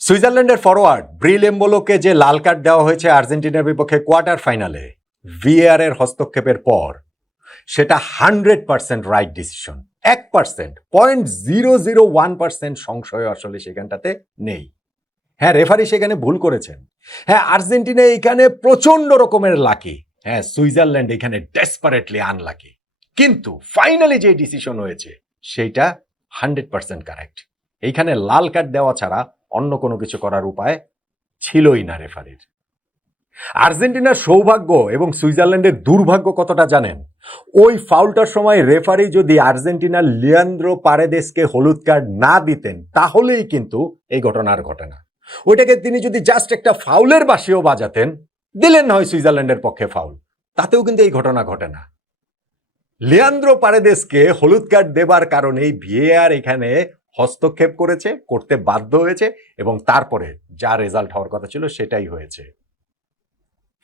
সুইজারল্যান্ডের ফরওয়ার্ড ব্রিল এমবোলোকে যে লাল কার্ড দেওয়া হয়েছে আর্জেন্টিনার বিপক্ষে কোয়ার্টার ফাইনালে ভিএআর এর হস্তক্ষেপের পর সেটা 100% রাইট ডিসিশন। 1% 0.001% সংশয় আসলে সেখানটাতে নেই। হ্যাঁ, রেফারি সেখানে ভুল করেছেন। হ্যাঁ, আর্জেন্টিনা এখানে প্রচন্ড রকমের লাকি। হ্যাঁ, সুইজারল্যান্ড এখানে ডেসপারেটলি আনলাকি। কিন্তু ফাইনালি যে ডিসিশন হয়েছে সেইটা 100% কারেক্ট। এইখানে লাল কার্ড দেওয়া ছাড়া অন্য কোনো কিছু করার উপায় ছিলই না রেফারির। আর্জেন্টিনার সৌভাগ্য এবং সুইজারল্যান্ডের দুর্ভাগ্য কতটা জানেন? ওই ফাউলটার সময় রেফারি যদি আর্জেন্টিনার লিয়ান্দ্রো পারেদেসকে হলুদ কার্ড না দিতেন তাহলেই কিন্তু এই ঘটনা আর ঘটে না। ওইটাকে তিনি যদি জাস্ট একটা ফাউলের বাঁশিও বাজাতেন, দিলেন না হয় সুইজারল্যান্ডের পক্ষে ফাউল, তাতেও কিন্তু এই ঘটনা ঘটে না। লিয়ান্দ্রো পারেদেসকে হলুদ কার্ড দেবার কারণেই ভিএআর এখানে হস্তক্ষেপ করেছে, করতে বাধ্য হয়েছে এবং তারপরে যা রেজাল্ট হওয়ার কথা ছিল সেটাই হয়েছে।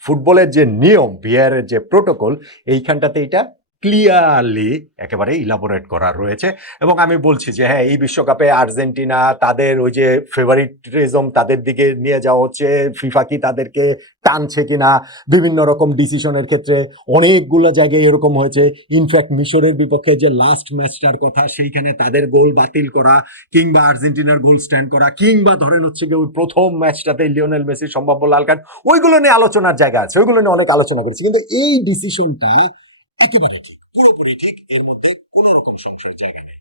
ফুটবলের যে নিয়ম, ভিআর এর যে প্রোটোকল, এইখানটাতে এটা ক্লিয়ারলি একেবারে ইলাবোরেট করা রয়েছে। এবং আমি বলছি যে হ্যাঁ, এই বিশ্বকাপে আর্জেন্টিনা তাদের ওই যে ফেভারিটিজম তাদের দিকে নিয়ে যাওয়া হচ্ছে, ফিফা কি তাদেরকে টানছে কিনা, বিভিন্ন রকম ডিসিশনের ক্ষেত্রে অনেকগুলো জায়গায় এরকম হয়েছে। ইনফ্যাক্ট মিশরের বিপক্ষে যে লাস্ট ম্যাচটার কথা, সেইখানে তাদের গোল বাতিল করা কিংবা আর্জেন্টিনার গোল স্ট্যান্ড করা, কিংবা ধরেন হচ্ছে গিয়ে ওই প্রথম ম্যাচটাতে লিওনেল মেসির সম্ভাব্য লাল কার্ড, ওইগুলো নিয়ে আলোচনার জায়গা আছে, ওইগুলো নিয়ে অনেক আলোচনা করেছি। কিন্তু এই ডিসিশনটা একেবারে ঠিক, পুরোপুরি ঠিক, এর মধ্যে কোনো রকম সংশয়ের জায়গা নেই।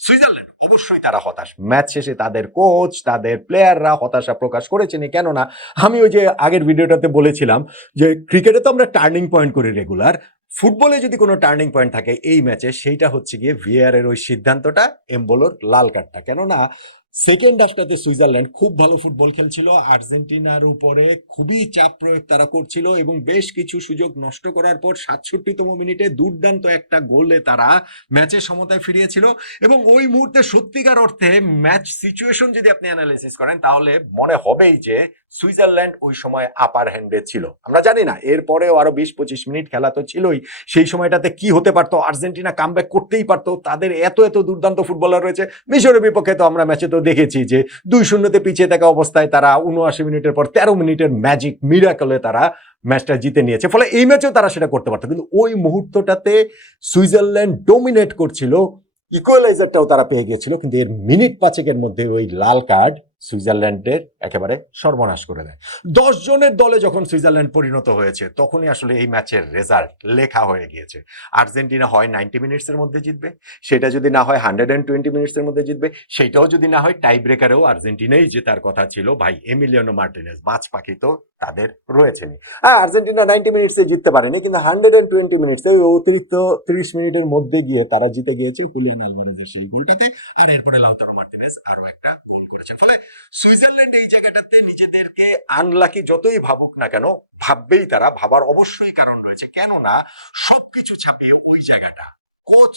সুইজারল্যান্ড অবশ্যই তারা হতাশ। ম্যাচ শেষে তাদের কোচ, তাদের প্লেয়াররা হতাশা প্রকাশ করেছেন। কেননা আমি ওই যে আগের ভিডিওটাতে বলেছিলাম যে ক্রিকেটে তো আমরা টার্নিং পয়েন্ট করি রেগুলার, ফুটবলে যদি কোনো টার্নিং পয়েন্ট থাকে এই ম্যাচে সেইটা হচ্ছে গিয়ে ভিআর এর ওই সিদ্ধান্তটা, এমবোলোর লাল কার্ডটা। কেননা সেকেন্ড হাফটাতে সুইজারল্যান্ড খুব ভালো ফুটবল খেলছিল, আর্জেন্টিনার উপরে খুবই চাপ প্রয়োগ তারা করছিল এবং বেশ কিছু সুযোগ নষ্ট করার পর 67তম মিনিটে দুর্দান্ত একটা গোলে তারা ম্যাচের সমতায় ফিরিয়েছিল। এবং ওই মুহূর্তে সত্যিকার অর্থে ম্যাচ সিচুয়েশন যদি আপনি অ্যানালাইসিস করেন তাহলে মনে হবেই যে সুইজারল্যান্ড ওই সময় আপার হ্যান্ডে ছিল। আমরা জানি না এরপরেও আরো 20-25 মিনিট খেলা তো ছিলই, সেই সময়টাতে কি হতে পারতো, আর্জেন্টিনা কামব্যাক করতেই পারতো, তাদের এত এত দুর্দান্ত ফুটবলার রয়েছে। মিশরের বিপক্ষে তো আমরা ম্যাচে তো দেখেছি যে 2-0 পিছিয়ে থাকা অবস্থায় তারা 79 মিনিটের পর 13 মিনিটের ম্যাজিক মিরাকলে তারা ম্যাচটা জিতে নিয়েছে। ফলে এই ম্যাচেও তারা সেটা করতে পারতো, কিন্তু ওই মুহূর্তটাতে সুইজারল্যান্ড ডোমিনেট করছিল, ইকুয়ালাইজারটাও তারা পেয়ে গিয়েছিল, কিন্তু এর মিনিট 5 মধ্যে ওই লাল কার্ড সুইজারল্যান্ডের একেবারে সর্বনাশ করে দেয়। 10 জনের দলে যখন সুইজারল্যান্ড পরিণত হয়েছে তখনই আসলে এই ম্যাচের রেজাল্ট লেখা হয়ে গিয়েছে। আর্জেন্টিনা হয় 90 মিনিটসের মধ্যে জিতবে, সেটা যদি না হয় 120 মিনিটসের মধ্যে জিতবে, সেটাও যদি না হয় টাই ব্রেকারেও আর্জেন্টিনাই জেতার কথা ছিল। ভাই এমিলিয়ানো মার্টিনেজ বাজ পাখি তো তাদের রয়েছেনি। আর আর্জেন্টিনা 90 মিনিটসে জিততে পারেনি, কিন্তু 120 মিনিটসে অতিরিক্ত 30 মিনিটের মধ্যে গিয়ে তারা জিতে গিয়েছে হুলিয়ান আলভারেজের সেই গোলটাতে। আর এরপরে লাউতারো মার্টিনেজ আরো একটা গোল করেছে। ফলে সুইজারল্যান্ড এই জায়গাটাতে নিজেদেরকে আনলাকি যতই ভাবুক না কেন, ভাববেই তারা, ভাবার অবশ্যই কারণ রয়েছে। কেননা সবকিছু ছাপিয়ে ওই জায়গাটা কোচ,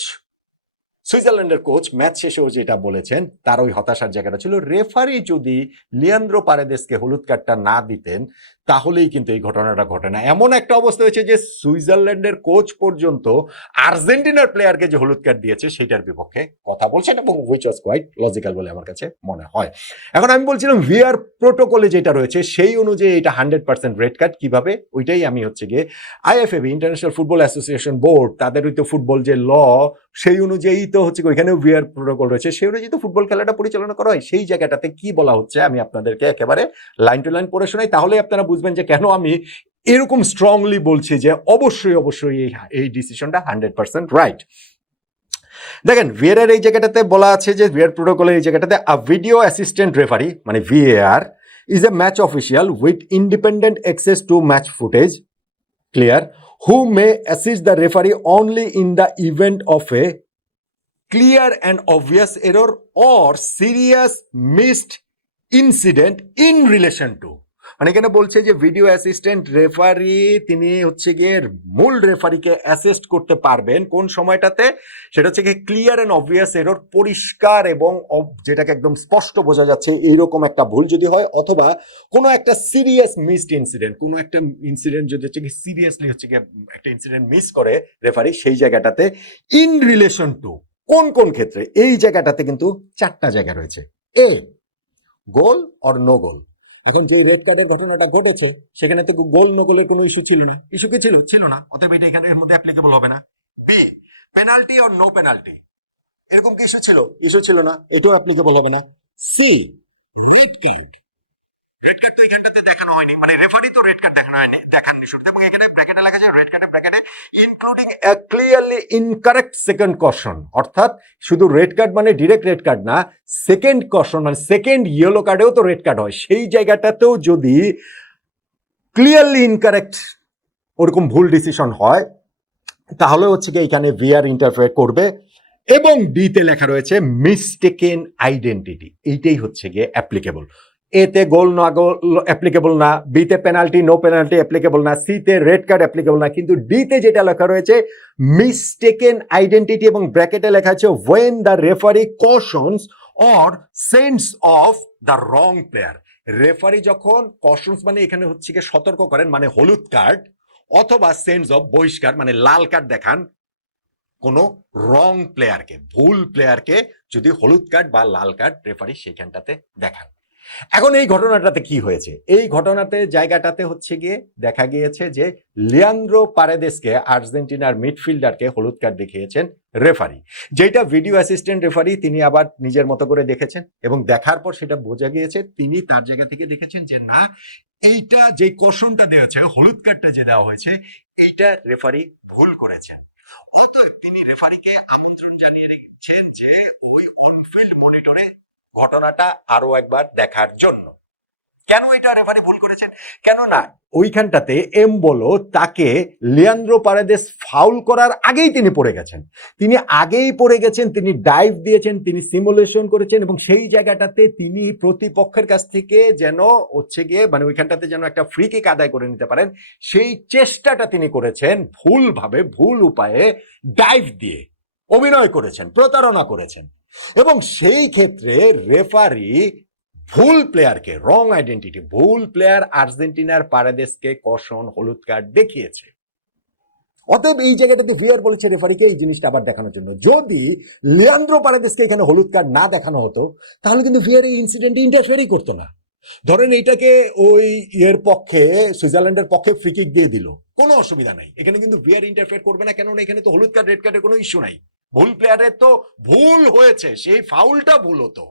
সুইজারল্যান্ডের কোচ ম্যাচ শেষেও যেটা বলেছেন তার ওই হতাশার জায়গাটা ছিল রেফারি যদি লিয়ান্দ্রো পারেদেসকে হলুদ কার্ডটা না দিতেন তাহলেই কিন্তু এই ঘটনাটা ঘটে না। এমন একটা অবস্থা হয়েছে যে সুইজারল্যান্ডের কোচ পর্যন্ত আর্জেন্টিনার প্লেয়ারকে যে হলুদ কার্ড দিয়েছে সেটার বিপক্ষে কথা বলছেন, এবং হুইচ ওয়াজ কোয়াইট লজিক্যাল বলে আমার কাছে মনে হয়। এখন আমি বলছিলাম ভিআর প্রোটোকলে যেটা রয়েছে সেই অনুযায়ী এটা 100% রেড কার্ড কিভাবে, ওইটাই আমি হচ্ছে গিয়ে আইএফএবি ইন্টারন্যাশনাল ফুটবল অ্যাসোসিয়েশন বোর্ড, তাদের ওই তো ফুটবল যে ল সেই অনুযায়ী তো হচ্ছে ওইখানেও ভিআর প্রোটোকল রয়েছে, সেই অনুযায়ী তো ফুটবল খেলাটা পরিচালনা করা হয়। সেই জায়গাটাতে কি বলা হচ্ছে আমি আপনাদেরকে একেবারে লাইন টু লাইন পড়ে শোনাই, তাহলে আপনারা বুঝবেন যে কেন আমি এরকম স্ট্রংলি বলছি যে অবশ্যই অবশ্যই এই ডিসিশনটা 100% রাইট। দেখেন ভিআর এই জায়গাটাতে বলা আছে যে ভিআর প্রোটোকলের এই জায়গাটাতে আ ভিডিও অ্যাসিস্ট্যান্ট রেফারি মানে VAR is a match official with independent access to match footage, clear, who may assist the referee only in the event of a clear and obvious error or serious missed incident in relation to, মানে এখানে বলছে যে video assistant referee তিনি হচ্ছে গিয়ে মূল রেফারিকে assist করতে পারবেন কোন সময়টাতে, সেটা হচ্ছে গিয়ে ক্লিয়ার এন্ড অবভিয়াস এরর, পরিষ্কার এবং যেটাকে একদম স্পষ্ট বোঝা যাচ্ছে এইরকম একটা ভুল যদি হয়, অথবা কোনো একটা সিরিয়াস মিসড ইনসিডেন্ট, কোনো একটা ইনসিডেন্ট যদি হচ্ছে গিয়ে সিরিয়াসলি হচ্ছে গিয়ে একটা ইনসিডেন্ট মিস করে রেফারি, সেই জায়গাটাতে ইন রিলেশন টু কোন কোন ক্ষেত্রে, এই জায়গাটাতে কিন্তু 4টা জায়গা রয়েছে। এ, গোল অর নো গোল। এখন যে রেড কার্ডের ঘটনাটা ঘটেছে সেখানে তো গোল নো গোলের কোনো ইস্যু ছিল না, ইস্যু কি ছিল? ছিল না, অতএব এটা এখানে এর মধ্যে অ্যাপ্লিকেবল হবে না। B, penalty or no penalty, এরকম কি ইস্যু ছিল? ইস্যু ছিল না, এটাও অ্যাপ্লিকেবল হবে না। C, red card, red card তো এখানটাতে দেখানো হয়নি, মানে রেফারি তো রেড কার্ড দেখানো হয়নি, দেখাননি শুরুতে, এবং এখানে ব্র্যাকেটে লেখা আছে রেড কার্ডে ব্র্যাকেটে including a clearly incorrect second caution, অর্থাৎ শুধু রেড কার্ড মানে ডিরেক্ট রেড কার্ড না, সেকেন্ড কশন মানে সেকেন্ড ইয়েলো কার্ডেও তো রেড কার্ড হয়, সেই জায়গাটাতেও যদি ক্লিয়ারলি ইনকারেক্ট ওরকম ভুল ডিসিশন হয় তাহলে হচ্ছে কি এখানে ভিআর ইন্টারফেয়ার করবে। এবং ডিতে লেখা রয়েছে মিস্টেকেন আইডেন্টিটি, এইটাই হচ্ছে গিয়ে অ্যাপ্লিকেবল। এতে গোল না গোল অ্যাপ্লিকেবল না, বিতে পেনাল্টি নো পেনাল্টি অ্যাপ্লিকেবল না, সিতে রেড কার্ড অ্যাপ্লিকেবল না, কিন্তু ডিতে যেটা লেখা রয়েছে মিস্টেকেন আইডেন্টিটি এবং ব্র্যাকেটে লেখা আছে when the referee cautions or sends off the wrong player. Referee যখন কশনস মানে এখানে হচ্ছে গিয়ে সতর্ক করেন মানে হলুদ কার্ড, অথবা সেন্স অফ বহিষ্কার মানে লাল কার্ড দেখান কোন রং প্লেয়ারকে, ভুল প্লেয়ারকে যদি হলুদ কার্ড বা লাল কার্ড রেফারি সেইখানটাতে দেখান। এখন এই ঘটনাটাতে কি হয়েছে? এই ঘটনাতে জায়গাটাতে হচ্ছে গিয়ে দেখা গিয়েছে যে লিয়ান্দ্রো পারেদেসকে, আর্জেন্টিনার মিডফিল্ডারকে হলুদ কার্ড দেখিয়েছেন রেফারি, যেটা ভিডিও অ্যাসিস্ট্যান্ট রেফারি তিনি আবার নিজের মতো করে দেখেছেন, এবং দেখার পর সেটা বোঝা গিয়েছে তিনি তার জায়গা থেকে দেখেছেন যে না, এইটা যে কোশনটা দেওয়া আছে, হলুদ কার্ডটা যে দেওয়া হয়েছে, এইটা রেফারি ভুল করেছেন। অতএব তিনি রেফারিকে আমন্ত্রণ জানিয়ে রেখেছেন যে ওই অনফিল্ড মনিটরে ঘটনাটা আরো একবার দেখার জন্য। কেন এটা রেফারি ভুল করেছেন? কেননা ওইখানটাতে এমবোলো তাকে লিয়ান্দ্রো পারেদেস ফাউল করার আগেই তিনি পড়ে গেছেন, তিনি আগেই পড়ে গেছেন, তিনি ডাইভ দিয়েছেন, তিনি সিমুলেশন করেছেন, এবং সেই জায়গাটাতে তিনি প্রতিপক্ষের কাছ থেকে যেন হচ্ছে গিয়ে মানে ওইখানটাতে যেন একটা ফ্রি কিক আদায় করে নিতে পারেন, সেই চেষ্টাটা তিনি করেছেন ভুলভাবে, ভুল উপায়ে ডাইভ দিয়ে অভিনয় করেছেন, প্রতারণা করেছেন, এবং সেই ক্ষেত্রে রেফারি ভুল প্লেয়ারকে, রং আইডেন্টিটি, ভুল প্লেয়ার আর্জেন্টিনার পারেদেসকে কশন হলুদ কার্ড দেখিয়েছে। অতএব এই জায়গাটাতে ভিআর বলেছে রেফারিকে এই জিনিসটা আবার দেখানোর জন্য। যদি লিয়ান্দ্রো পারেদেসকে এখানে হলুদ কার্ড না দেখানো হতো তাহলে কিন্তু ভিআর এই ইনসিডেন্টে ইন্টারফেয়ারই করতো না। ধরেন এইটাকে ওই এর পক্ষে, সুইজারল্যান্ডের পক্ষে ফ্রি কিক দিয়ে দিল, কোনো অসুবিধা নাই, এখানে কিন্তু ভিআর ইন্টারফেয়ার করবে না, কেননা এখানে তো হলুদ কার্ড রেড কার্ডের কোনো ইস্যু নাই, ভুল প্লেয়ারের তো ভুল হয়েছে, সেই ফাউলটা ভুল হতো,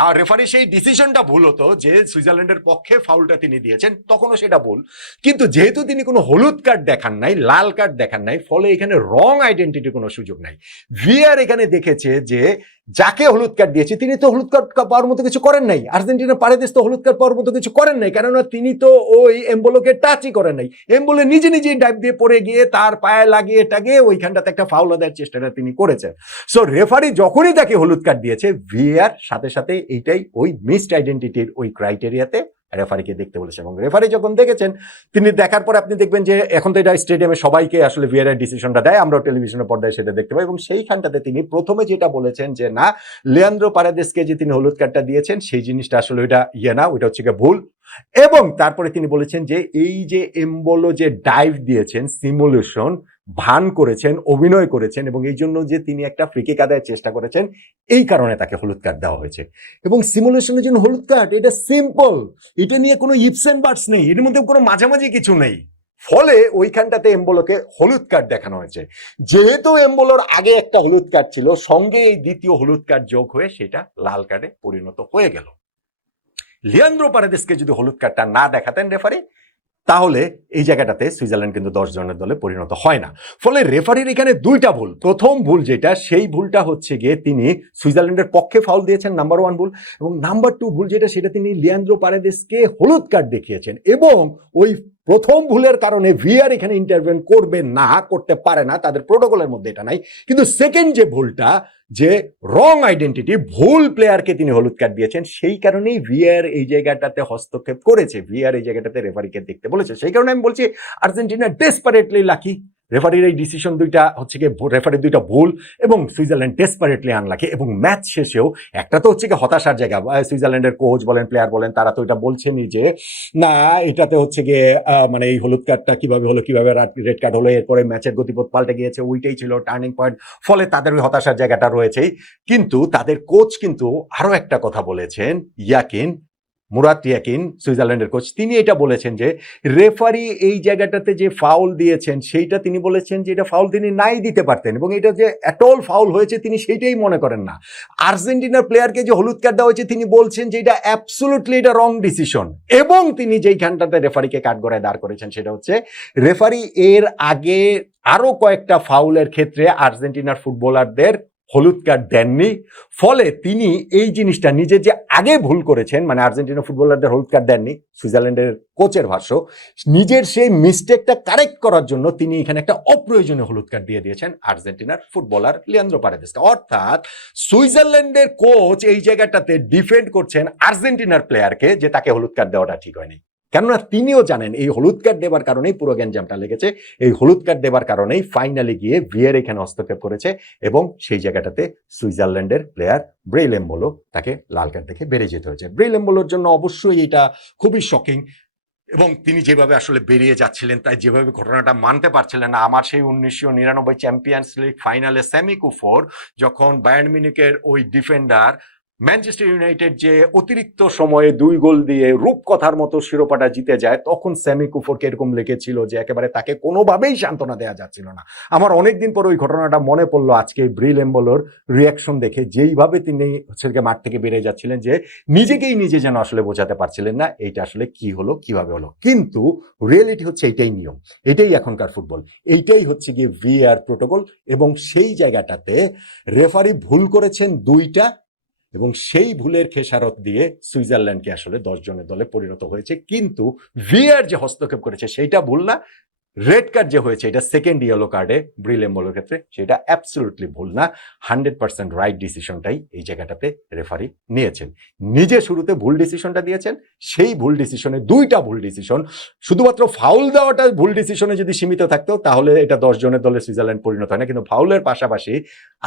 আর রেফারি সেই ডিসিশনটা ভুল হতো যে সুইজারল্যান্ডের পক্ষে ফাউলটা তিনি দিয়েছেন, তখনও সেটা ভুল। কিন্তু যেহেতু তিনি কোনো হলুদ কার্ড দেখান নাই, লাল কার্ড দেখান নাই, ফলে এখানে রং আইডেন্টিটির কোনো সুযোগ নাই। ভিআর এখানে দেখেছে যে যাকে হলুদ কার্ড দিয়েছে তিনি তো হলুদ কার্ড পাওয়ার মতো কিছু করেন নাই, আর্জেন্টিনা পারেদেস তো হলুদ কার্ড পাওয়ার মতো কিছু করেন নাই, কেননা তিনি তো ওই এমবোলোকে টাচই করেন নাই, এমবোলো নিজে নিজেই ডাইভ দিয়ে পড়ে গিয়ে তার পায়ে লাগিয়ে টাগিয়ে ওইখানটাতে একটা ফাউল আদায়ের চেষ্টাটা তিনি করেছেন। সো রেফারি যখনই তাকে হলুদ কার্ড দিয়েছে, ভিআর সাথে সাথে এইটাই ওই মিসড আইডেন্টিটির ওই ক্রাইটেরিয়াতে রেফারিকে দেখতে বলেছে, এবং রেফারি যখন দেখেছেন, তিনি দেখার পর আপনি দেখবেন যে এখন তো এটা স্টেডিয়ামে সবাইকে আসলে ভিআর এর ডিসিশনটা দেয়, আমরা টেলিভিশনের পর্দায় সেটা দেখতে পাই, এবং সেইখানটাতে তিনি প্রথমে যেটা বলেছেন যে না, লিয়ান্দ্রো পারেদেসকে যে তিনি হলুদ কার্ডটা দিয়েছেন সেই জিনিসটা আসলে ওইটা না, ওইটা হচ্ছে ভুল। এবং তারপরে তিনি বলেছেন যে এই যে এমবোলো যে ডাইভ দিয়েছেন, সিমুলেশন ভান করেছেন, অভিনয় করেছেন, এবং এই জন্য যে তিনি একটা ফ্রি কিক আদায়ের চেষ্টা করেছেন, এই কারণে তাকে হলুদ কার্ড দেওয়া হয়েছে। এবং সিমুলেশনের জন্য হলুদ কার্ড, এটা সিম্পল, এটা নিয়ে কোনো ইপস এন্ড বাটস নেই, এর মধ্যে কোনো মাঝামাঝি কিছু নেই। ফলে ওইখানটাতে এমবোলোকে হলুদ কার্ড দেখানো হয়েছে। যেহেতু এমবোলোর আগে একটা হলুদ কার্ড ছিল, সঙ্গে এই দ্বিতীয় হলুদ কার্ড যোগ হয়ে সেটা লাল কার্ডে পরিণত হয়ে গেল। লিয়ান্দ্রো পারেদেসকে যদি হলুদ কার্ডটা না দেখাতেন রেফারি, তাহলে এই জায়গাটাতে সুইজারল্যান্ড কিন্তু 10 জনের দলে পরিণত হয় না। ফলে রেফারির এখানে দুইটা ভুল। প্রথম ভুল যেটা, সেই ভুলটা হচ্ছে গিয়ে তিনি সুইজারল্যান্ডের পক্ষে ফাউল দিয়েছেন, নাম্বার 1 ভুল, এবং নাম্বার 2 ভুল যেটা, সেটা তিনি লিয়ান্দ্রো পারেদেসকে হলুদ কার্ড দেখিয়েছেন, এবং ওই প্রথম ভুলের কারণে ভিআর এখানে ইন্টারভেন করবে না, করতে পারে না, তাদের প্রোটোকলের মধ্যে এটা নাই। কিন্তু সেকেন্ড যে ভুলটা, যে রং আইডেন্টিটি, ভুল প্লেয়ারকে তিনি হলুদ কার্ড দিয়েছেন, সেই কারণেই ভিআর এই জায়গাটাতে হস্তক্ষেপ করেছে, ভিআর এই জায়গাটাতে রেফারিকে দেখতে বলেছে। সেই কারণে আমি বলছি আর্জেন্টিনা ডেসপারেটলি লাকি, রেফারির এই ডিসিশন দুইটা হচ্ছে গিয়ে রেফারির দুইটা ভুল, এবং সুইজারল্যান্ড ডেসপারেটলি আনলাকি। এবং ম্যাচ শেষেও একটা তো হচ্ছে গিয়ে হতাশার জায়গা, সুইজারল্যান্ডের কোচ বলেন, প্লেয়ার বলেন, তারা তো এটা বলছেনই যে না, এটাতে হচ্ছে গিয়ে মানে এই হলুদ কার্ডটা কিভাবে হলো, কিভাবে রেড কার্ড হলো, এরপরে ম্যাচের গতিপথ পাল্টে গিয়েছে, ওইটাই ছিল টার্নিং পয়েন্ট, ফলে তাদের ওই হতাশার জায়গাটা রয়েছেই। কিন্তু তাদের কোচ কিন্তু আরো একটা কথা বলেছেন, ইয়াকিন মুরাদ ইয়াকিন সুইজারল্যান্ডের কোচ, তিনি এটা বলেছেন যে রেফারি এই জায়গাটাতে যে ফাউল দিয়েছেন সেইটা তিনি বলেছেন যে এটা ফাউল তিনি নাই দিতে পারতেন, এবং এটা যে অ্যাটল ফাউল হয়েছে তিনি সেইটাই মনে করেন না। আর্জেন্টিনার প্লেয়ারকে যে হলুদ কার্ড দেওয়া হয়েছে তিনি বলছেন যে এটা অ্যাবসলুটলি এটা রং ডিসিশন, এবং তিনি যেইখানটাতে রেফারিকে কাঠগড়ায় দাঁড় করেছেন সেটা হচ্ছে রেফারি এর আগে আরো কয়েকটা ফাউলের ক্ষেত্রে আর্জেন্টিনার ফুটবলারদের হলুদ কার্ড দেননি, ফলে তিনি এই জিনিসটা নিজে যে আগে ভুল করেছেন, মানে আর্জেন্টিনা ফুটবলারদের হলুদ কার্ড দেননি, সুইজারল্যান্ডের কোচের ভাষ্য, নিজের সেই মিস্টেকটা কারেক্ট করার জন্য তিনি এখানে একটা অপ্রয়োজনীয় হলুদ কার্ড দিয়ে দিয়েছেন আর্জেন্টিনার ফুটবলার লিয়ান্দ্রো পারেদেসকে। অর্থাৎ সুইজারল্যান্ডের কোচ এই জায়গাটাতে ডিফেন্ড করছেন আর্জেন্টিনার প্লেয়ারকে যে তাকে হলুদ কার্ড দেওয়াটা ঠিক হয়নি, কেননা তিনিও জানেন এই হলুদ কার্ড দেবার কারণেই পুরো গ্যাঞ্জামটা লেগেছে, এই হলুদ কার্ড দেবার কারণেই ফাইনালি গিয়ে ভিএর এখানে হস্তক্ষেপ করেছে, এবং সেই জায়গাটাতে সুইজারল্যান্ডের প্লেয়ার ব্রেইল এমবোলো তাকে লাল কার্ড দেখে বেরিয়ে যেতে হয়েছে। ব্রেইল এমবোলোর জন্য অবশ্যই এটা খুবই শকিং, এবং তিনি যেভাবে আসলে বেরিয়ে যাচ্ছিলেন, তাই যেভাবে ঘটনাটা মানতে পারছিলেন না। আমার সেই 1999 চ্যাম্পিয়ন্স লিগ ফাইনালে সেমি কুফোর যখন বায়ার্ন মিউনিখের ওই ডিফেন্ডার ম্যানচেস্টার ইউনাইটেড যে অতিরিক্ত সময়ে 2 গোল দিয়ে রূপকথার মতো শিরোপাটা জিতে যায়, তখন স্যামি কুফোরকে এরকম লেগেছিল যে একেবারে তাকে কোনোভাবেই সান্ত্বনা দেওয়া যাচ্ছিল না। আমার অনেকদিন পর ওই ঘটনাটা মনে পড়লো আজকে ব্রিল এমবোলোর রিয়াকশন দেখে, যেইভাবে তিনি হচ্ছে মাঠ থেকে বেরিয়ে যাচ্ছিলেন, যে নিজেকেই নিজে যেন আসলে বোঝাতে পারছিলেন না এইটা আসলে কি হলো, কিভাবে হলো। কিন্তু রিয়েলিটি হচ্ছে এইটাই নিয়ম, এটাই এখনকার ফুটবল, এইটাই হচ্ছে গিয়ে ভিএআর প্রোটোকল, এবং সেই জায়গাটাতে রেফারি ভুল করেছেন 2টা, এবং সেই ভুলের খেসারত দিয়ে সুইজারল্যান্ডকে আসলে 10 জনের দলে পরিণত হয়েছে। কিন্তু ভিআর যে হস্তক্ষেপ করেছে সেইটা ভুল না, রেড কার্ড যে হয়েছে এটা সেকেন্ড ইয়েলো কার্ডে ব্রিল এমবোলোর ক্ষেত্রে সেটা অ্যাবসলিউটলি ভুল না, 100% রাইট ডিসিশনটাই এই জায়গাটাতে রেফারি নিয়েছেন। নিজে শুরুতে ভুল ডিসিশনটা দিয়েছেন, সেই ভুল ডিসিশনে 2টা ভুল ডিসিশন, শুধুমাত্র ফাউল দেওয়াটা ভুল ডিসিশনে যদি সীমিত থাকতো তাহলে এটা 10 জনের দলে সুইজারল্যান্ড পরিণত হয় না, কিন্তু ফাউলের পাশাপাশি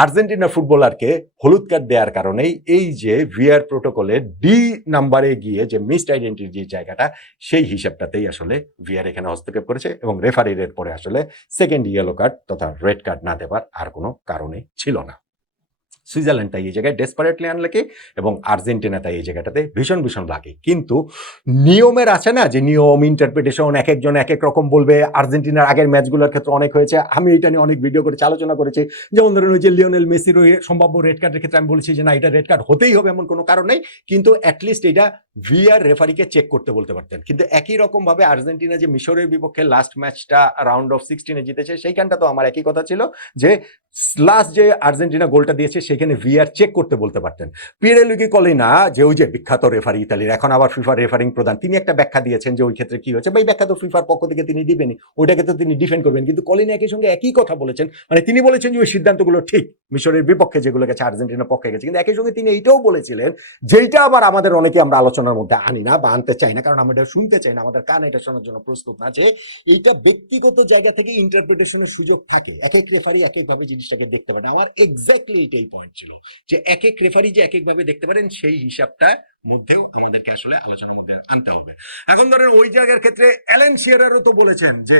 আর্জেন্টিনার ফুটবলারকে হলুদ কার্ড দেওয়ার কারণেই এই যে ভিআর প্রোটোকলে ডি নাম্বারে গিয়ে যে মিসড আইডেন্টিটির যে জায়গাটা, সেই হিসাবটাতেই আসলে ভিআর এখানে হস্তক্ষেপ করেছে, এবং রেফারির পরে আসলে সেকেন্ড ইয়েলো কার্ড তথা রেড কার্ড না দেবার আর কোনো কারণে ছিল না। সুইজারল্যান্ড তাই এই জায়গায় ডেসপারেটলি আনলাকি, এবং আর্জেন্টিনা তাই এই জায়গাটাতে ভীষণ ভীষণ লাকি। কিন্তু নিয়মের আছে না যে নিয়ম ইন্টারপ্রিটেশন, এক একজন এক এক রকম বলবে। আর্জেন্টিনার আগের ম্যাচগুলোর ক্ষেত্রে অনেক হয়েছে, আমি এটা নিয়ে অনেক ভিডিও করেছি, আলোচনা করেছি। যেমন ধরুন ওই যে লিওনেল মেসির ওই সম্ভাব্য রেড কার্ডের ক্ষেত্রে আমি বলেছি যে না, এটা রেড কার্ড হতেই হবে এমন কোনো কারণ নেই, কিন্তু অ্যাটলিস্ট এটা ভিআর রেফারিকে চেক করতে বলতে পারতেন। কিন্তু একই রকম ভাবে আর্জেন্টিনা যে মিশরের বিপক্ষে লাস্ট ম্যাচটা রাউন্ড অফ 16 জিতেছে, সেইখানটা তো আমার একই কথা ছিল যে লাস্ট যে আর্জেন্টিনা গোলটা দিয়েছে সেখানে ভিআর চেক করতে বলতে পারতেন। পিয়েরলুইগি কলিনা, যে ওই যে বিখ্যাত রেফারি ইতালির, এখন আবার ফিফা রেফারিং প্রধান, তিনি একটা ব্যাখ্যা দিয়েছেন যে ওই ক্ষেত্রে কি হয়েছে, বা এই ব্যাখ্যা তো ফিফার পক্ষ থেকে তিনি দিবেনই, ওইটাকে তো তিনি ডিফেন্ড করবেন। কিন্তু কলিনা একই সঙ্গে একই কথা বলেছেন, মানে তিনি বলেছেন যে ওই সিদ্ধান্তগুলো ঠিক, মিশরের বিপক্ষে যেগুলো গেছে আর্জেন্টিনার পক্ষে গেছে, কিন্তু একই সঙ্গে তিনি এইটাও বলেছিলেন, যেইটা আবার আমাদের অনেকে আমরা আলোচনার মধ্যে আনি না বা আনতে চাই না, কারণ আমরা এটা শুনতে চাই না, আমাদের কান এটা শোনার জন্য প্রস্তুত না, যে এইটা ব্যক্তিগত জায়গা থেকে ইন্টারপ্রিটেশনের সুযোগ থাকে, এক এক রেফারি এক একভাবে জিনিসটাকে দেখতে পারে। আমার এক্স্যাক্টলি এটাই পয়েন্ট ছিল, যে এক এক রেফারি যে এক একভাবে দেখতে পারেন, সেই হিসাবটা মধ্যেও আমাদেরকে আসলে আলোচনার মধ্যে আনতে হবে। এখন ধরেন ওই জায়গার ক্ষেত্রে অ্যালেন শিয়ারারও তো বলেছেন যে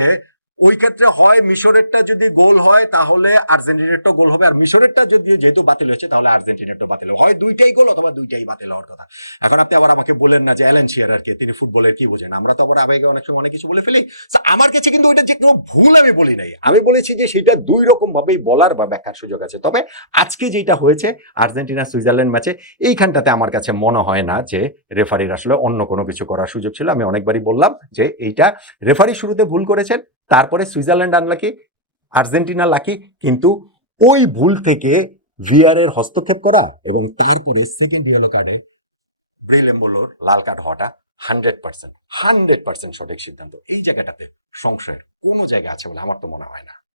ওই ক্ষেত্রে হয় মিশরেরটা যদি গোল হয় তাহলে আর্জেন্টিনারটা গোল হবে, আর মিশরেরটা যদি যেহেতু বাতিল হয়েছে তাহলে আর্জেন্টিনারটা বাতিল হবে, হয় দুইটাই গোল অথবা দুইটাই বাতিল হওয়ার কথা। এখন আপনি আবার আমাকে বলেন না যে অ্যালেন শিয়ারারকে, তিনি ফুটবলের কি বোঝেন, আমরা তো আবার আবেগে অনেক সময় অনেক কিছু বলে ফেলি। আমার কাছে কিন্তু ওইটা যে কোনো ভুল আমি বলি নাই, আমি বলেছি যে সেটা 2 রকম ভাবেই বলার বা ব্যাখ্যার সুযোগ আছে। তবে আজকে যেটা হয়েছে আর্জেন্টিনা সুইজারল্যান্ড ম্যাচে, এইখানটাতে আমার কাছে মনে হয় না যে রেফারির আসলে অন্য কোনো কিছু করার সুযোগ ছিল। আমি অনেকবারই বললাম যে এইটা রেফারি শুরুতে ভুল করেছেন, তারপরে সুইজারল্যান্ড আনলাকি, আর্জেন্টিনা লাকি, কিন্তু ওই ভুল থেকে ভিআর এর হস্তক্ষেপ করা এবং তারপরে সেকেন্ড ইয়েলো কার্ডে ব্রিল এমবোলোর লাল কার্ড হওয়াটা 100% সঠিক সিদ্ধান্ত। এই জায়গাটাতে সংশয়ের কোনো জায়গা আছে বলে আমার তো মনে হয় না।